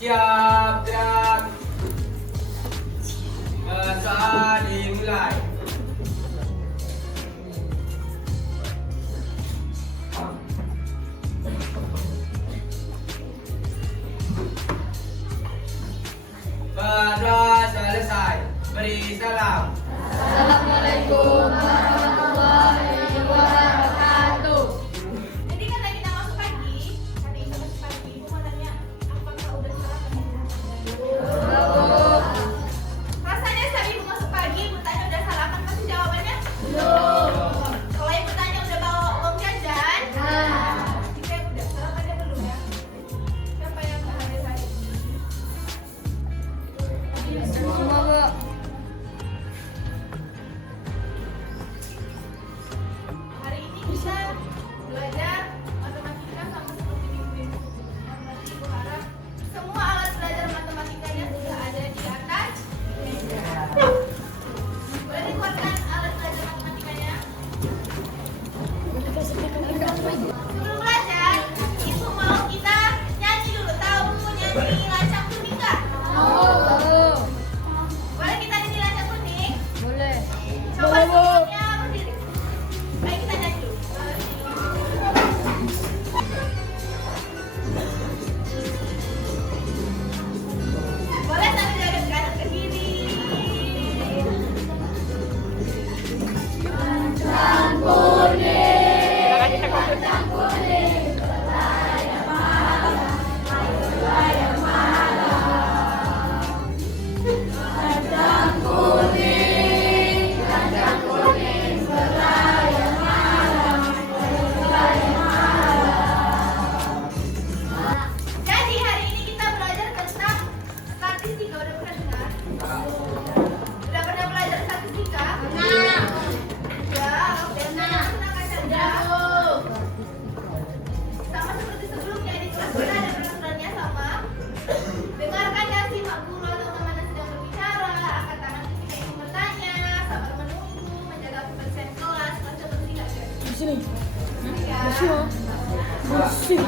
Siap, gerak. Saat dimulai. Pada selesai, beri salam. Assalamualaikum warahmatullahi wabarakatuh. Jadi karena kita masuk pagi, ibu mau tanya, apakah udah sarapan? Belum. Rasanya saat ibu masuk pagi, ibu tanya udah sarapan, pasti jawabannya Belum. kalau ibu tanya udah bawa uang jajan, Nah. jika udah sarapannya belum ya. Siapa yang hadir hari ini? Semua, Bu. Hari ini kita belajar matematika sama seperti minggu-minggu sebelumnya. Berarti ibu harap semua alat belajar matematikanya sudah ada di atas meja. Boleh dikeluarkan alat belajar matematikanya? Sebelum belajar, ibu mau kita nyanyi dulu. Tahu nyanyi lancang kuning nggak? Tahu. Boleh kita nyanyi lancang kuning? Boleh. Coba semuanya berdiri. Baik, kita nyanyi dulu. Boleh sambil jaga ke kanan ke kiri. Jadi hari ini kita belajar tentang statistika. Udah pernah dengar? Udah pernah belajar statistika? Nah. Ya, oke. Pernah kan Chandra? Sama seperti sebelumnya di kelas kita ada peraturannya sama. Dengarkan dan simak guru atau teman yang sedang berbicara. Angkat tangan ketika ingin bertanya. Sabar menunggu. Menjaga kebersihan kelas. Baca bersih nggak, guys? Di sini. Ya. Bersih.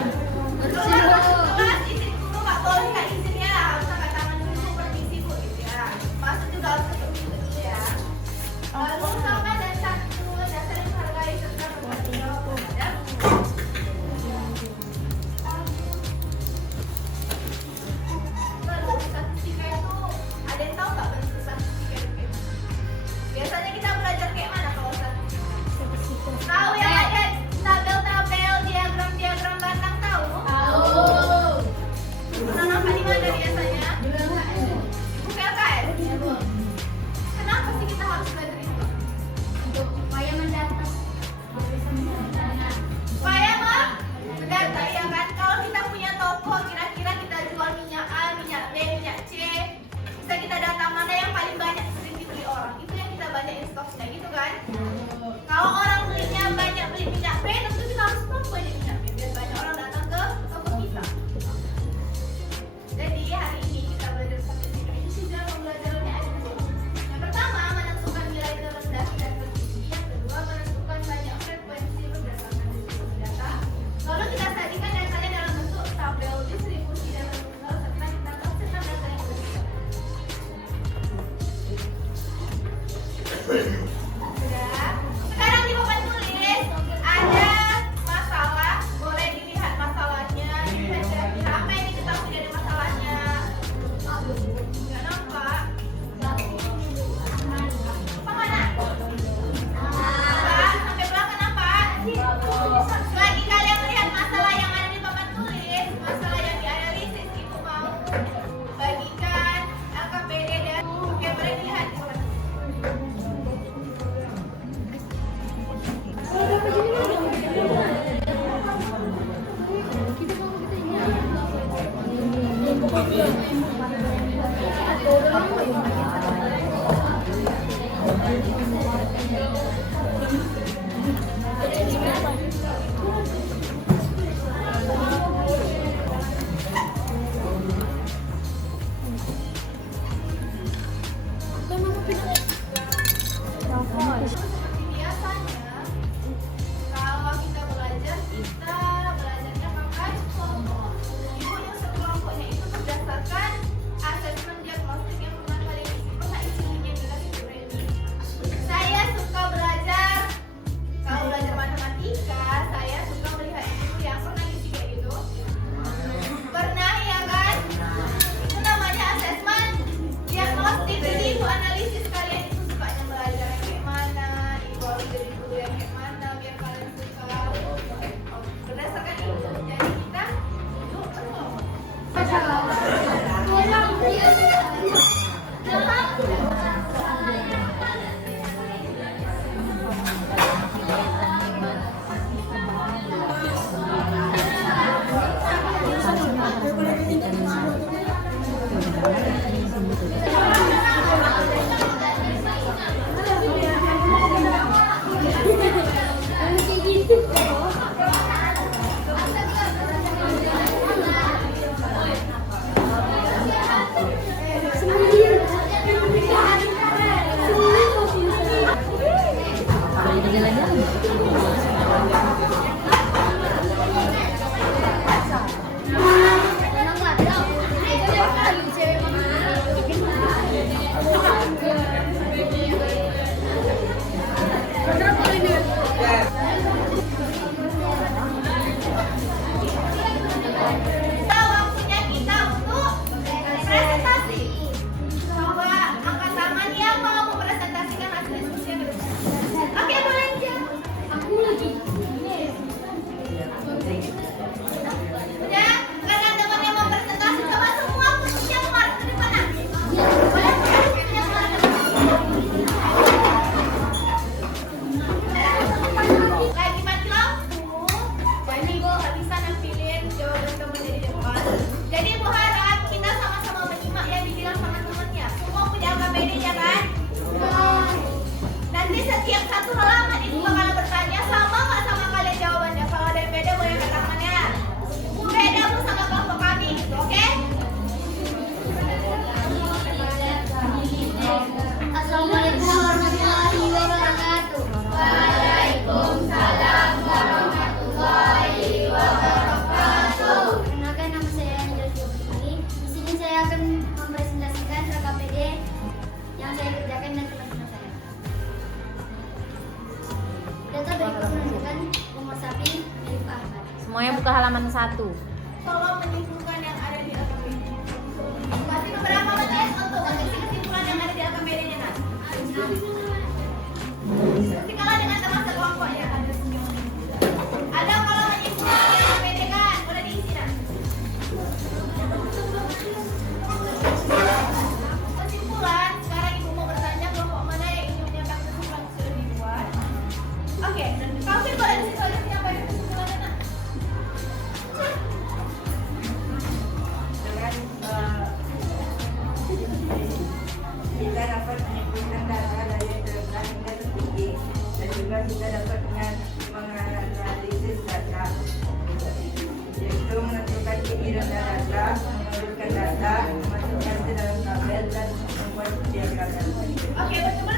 Keluar masuk kelas, izin guru nggak boleh nggak izin ya. Harus angkat tangan dulu, permisi bu, gitu ya. Masuk juga harus permisi dulu ya. Lalu sama dan satu dasar yang menghargai serta bertanggung jawab terhadap. Bentuk statistika itu ada yang tahu nggak bentuk statistika itu kayak mana? Biasanya kita belajar kayak mana kalau statistika? Tahu ya ada tabel-tabel, diagram-diagram batang tahu? Tahu. Pernah nampak di mana biasanya? Buku LKS? Kenapa sih kita harus belajar itu? Supaya mendata. Supaya mendata, ya kan? Kalau kita punya toko, kira-kira kita jual minyak A, minyak B, minyak C, bisa kita data mana yang paling banyak sering dibeli orang. Itu yang kita banyakin stoknya, gitu kan? Kalau orang belinya banyak beli minyak B, tentu kita harus stok banyak minyak B biar banyak orang datang ke toko kita. Jadi hari ini kita belajar statistika. Itu sih dalam pembelajarannya ada dua. Yang pertama menentukan nilai terendah dan tertinggi. Yang kedua menentukan banyak frekuensi berdasarkan distribusi data. Lalu kita sajikan datanya dalam bentuk tabel distribusi data tunggal serta ditambah senam data yang berbeda. Sudah. Sekarang di papan tulis ada masalah. Boleh dilihat masalahnya. Dilihat kira-kira apa yang diketahui dari masalahnya. Nggak nampak. Apa mana? Nampak? Sampai belakang nampak? Bagi kalian melihat masalah yang ada di papan tulis, masalah yang dianalisis, ibu mau bagikan LKPD dan oke, boleh dilihat di papan tulis. Seperti biasanya, kalau kita belajarnya pakai kelompok. Ibu yang sekelompoknya itu berdasarkan saya kerjakan dan teman-teman saya. Data berikut menunjukkan Homo sapien mirip Ahmad. Semuanya buka halaman 1. Tolong menyimpulkan yang ada di LKPD. Kasih beberapa menit untuk isi kesimpulan yang ada di LKPD-nya, Nak. Bersihkanlah dengan teman sekelompok ya. Ada kalau menyimpulkan di LKPD kan? Udah diisi, Nak. Kesimpulan, sekarang Ibu mau bertanya kelompok mana yang ingin menyampaikan kesimpulan sudah dibuat. Oke, Kak boleh di situ aja menyampaikan kesimpulannya, Nak. Kita dapat menyimpulkan data dari yang terendah hingga tertinggi dan juga kita dapat menganalisis data, yaitu menentukan tinggi rendah data, menurunkan data, memasukkan ke dalam tabel dan membuat diagram. Oke, bercoba